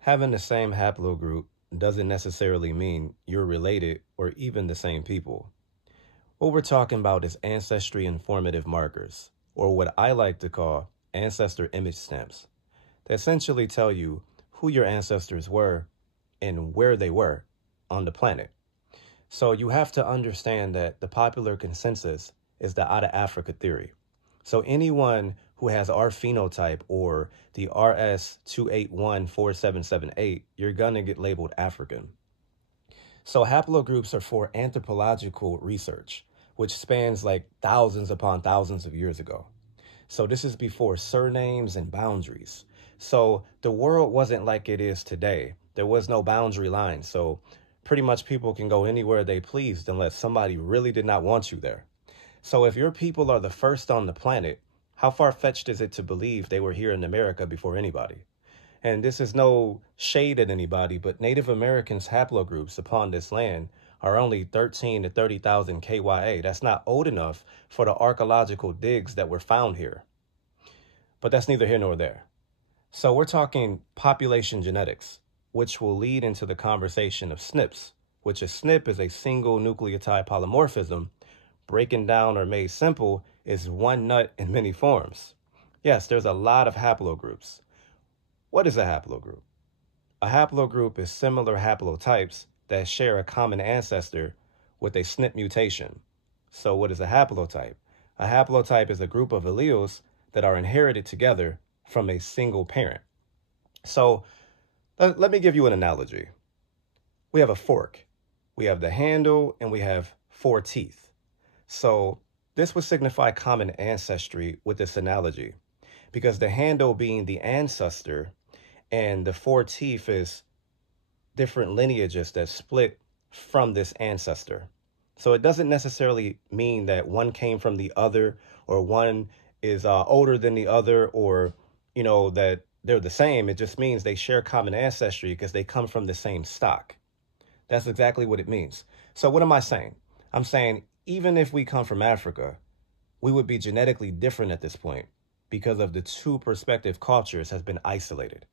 Having the same haplogroup doesn't necessarily mean you're related or even the same people. What we're talking about is ancestry informative markers, or what I like to call ancestor image stamps. They essentially tell you who your ancestors were and where they were on the planet. So you have to understand that the popular consensus is the out of Africa theory. So anyone who has our phenotype or the RS2814778, you're going to get labeled African. So haplogroups are for anthropological research, which spans like thousands upon thousands of years ago. So this is before surnames and boundaries. So the world wasn't like it is today. There was no boundary line. So pretty much people can go anywhere they pleased unless somebody really did not want you there. So if your people are the first on the planet, how far-fetched is it to believe they were here in America before anybody? And this is no shade at anybody, but Native Americans' haplogroups upon this land are only 13 to 30,000 KYA. That's not old enough for the archaeological digs that were found here. But that's neither here nor there. So we're talking population genetics, which will lead into the conversation of SNPs, which a SNP is a single nucleotide polymorphism. Breaking down or made simple is one nut in many forms. Yes, there's a lot of haplogroups. What is a haplogroup? A haplogroup is similar haplotypes that share a common ancestor with a SNP mutation. So what is a haplotype? A haplotype is a group of alleles that are inherited together from a single parent. So let me give you an analogy. We have a fork. We have the handle and we have 4 teeth. So this would signify common ancestry with this analogy, because the handle being the ancestor and the 4 teeth is different lineages that split from this ancestor. So it doesn't necessarily mean that one came from the other, or one is older than the other, or, that they're the same. It just means they share common ancestry because they come from the same stock. That's exactly what it means. So what am I saying? I'm saying even if we come from Africa, we would be genetically different at this point because of the two perspective cultures has been isolated.